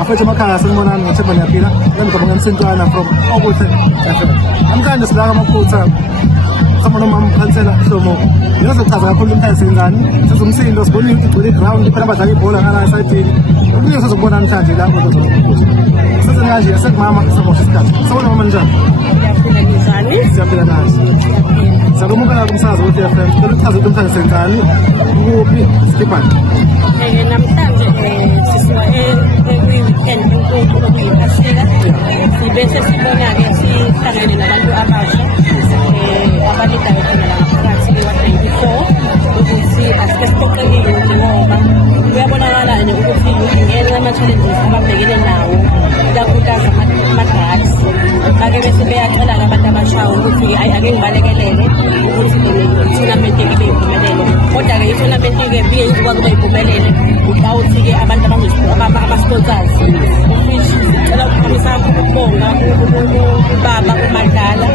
afethu emakhaya sanibonani ngethemba niyaphila nami ngamsentwana from Okuhle FM. Namhlanje silaka amaphutha khona noma mphansela Hlomo. Ngizochaza kakhulu umthetho singane sizumsindo sibona igcwele ground phela abadlala ibhola ngala side. Ubuye sizobona namhlanje lapho kuzokuthi sesengaje yasekumama samoshisa isikhathi. Sawona mama njani? Ngiyaphila njani? Siyaphila kahle. Sakumukela kumsakazo we-FM sichaza umthetho singane kuphi Stephen. Namhlanje sisuka weekend okuyipasika sibese sibona-ke sihlangene nabantu abasha abalidayo khona la ngaphakathi kwa-94 ukuthi asike siphoqelile ngoba kuyabonakala-ne ukuthi ngenxa yama-challenges ababhekene nawo ikakhulukazi ama-drugs ake bese beyacela-ke abantu abashayo ukuthi-ke ake ngibalekelele ukuthi i-tournament ibe yimpumelelo. Kodwa-ke i-tournament-ke biye izokwazi ukuba yimpumelele without-ke abantu ama-sponsors which sicela ukukhamisa ukubonga ubaba uMadlala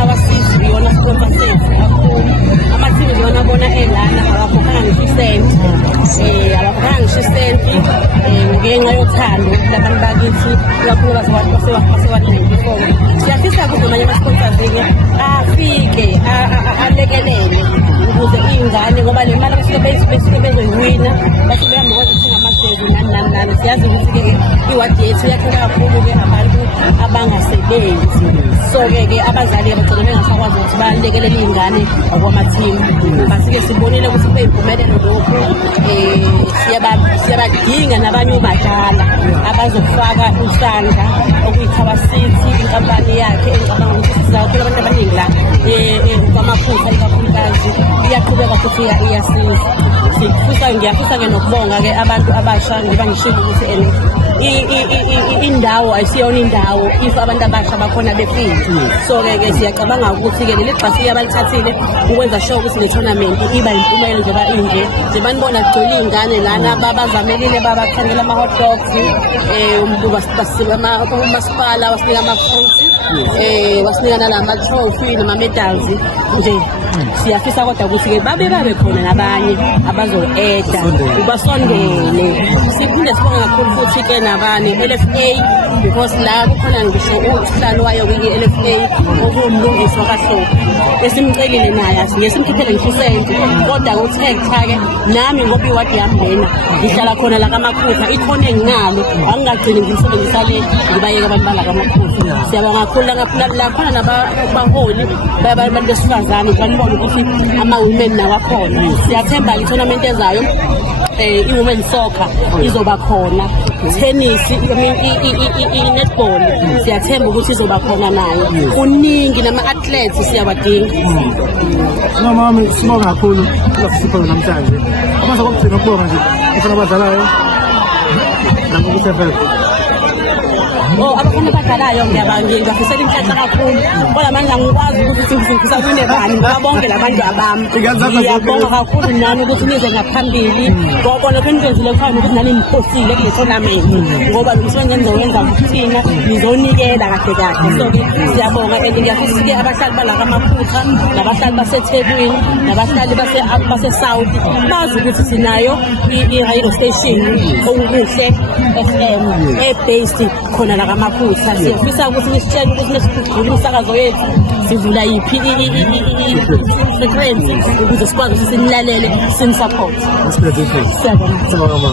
Tower 6 iyona sponsor sethu kakhulu. Ama-team iyona bona elana abakhokhanga ngisho isenti abakhokhanga ngisho isenti ngenxa yothando labantu bakithi ikakhulukazi base-94. Siyafisa ukuthi namanye ama-sponsors-ke afike alekelele ukuze iy'ngane ngoba le mali besuke bezoyiwina basuke behamba singamaseko nani. Siyazi ukuthi-ke iwadi yethu yakhela kakhulu-ke abantu abangasebenzi. So-ke abazali bagcina bengasakwazi ukuthi balekelele iy'ngane ngokwama-team. Basi-ke sibonile ukuthi kube yimpumelelo lokhu siyabadinga nabanye obadala abazofaka isandla okuyi-Tower City inkampani yakhe engicabanga ukuthi sizawuthola abantu abaningi la kwamaphutha ikakhulukazi iyaqhubeka futhi iyasiza. Ngiyafisa-ke nokubonga-ke abantu abasha ngoba ngishilo ukuthi indawo ayisiyona indawo if abantu abasha bakhona befile. So-ke siyacabanga ukuthi-ke leli xasi abalithathile ukwenza sure ukuthi le-tournament iba yimpumelelo njengoba inje. Nje banibona kugcwele iy'ngane lana babazamelile babathengela ama-hot dogs umasipala wasinika ama-fruits wasinika nalama-trophy nama-medals nje. Siyafisa kodwa ukuthi-ke babe khona nabanye abazo-eda ubasondele. Siphinde sibonge kakhulu futhi-ke nabani LFA because la kukhona ngisho usihlalo wayo kwi-LFA okuwumlungiswa kaHlobo esimcelile naye simkhiphele ngisho isenti. Kodwa uThekta-ke nami ngoba iwadi yami lena ngihlala khona la kaMaphutha ikhona enginalo angingagcini ngimsebenzisa le ngibayeke abantu bala kaMaphutha. Siyabonga kakhulu lakhona nabaholi abantu besifazane banibona ukuthi ama-women nawo akhona. Siyathemba i-tournament ezayo i-women soccer izoba khona, tennis, i-netball siyathemba ukuthi izoba khona nayo. Kuningi nama-athletes siyawadinga. Mama sibonga kakhulu kulafisipho namhlanje. Amaze kokugcina ukubonga nje ufana abadlalayo nangokusebenza. Abafana abadlalayo ngiyabafisela inhlanhla kakhulu kodwa manje angikwazi ukuthi ngifisa kunebani ngoba bonke labantu abami. Ngiyabonga kakhulu nani ukuthi nize ngaphambili ngoba lokho enizenzile khona ukuthi nani niphosile kule tournament ngoba lo msebenzi enizokwenza kuthina nizonikela kahle. So-ke siyabonga and ngiyafisa-ke abahlali bala kaMaphutha nabahlali baseThekwini nabahlali base-South bazi ukuthi sinayo i-radio station Okuhle FM e-based khona la kaMaphutha. Siyafisa ukuthi nisitshele ukuthi nesikhuphula imisakazo yethu sivula yiphi i-frequency ukuze sikwazi ukuthi sinilalele sinisupport. Siyabonga.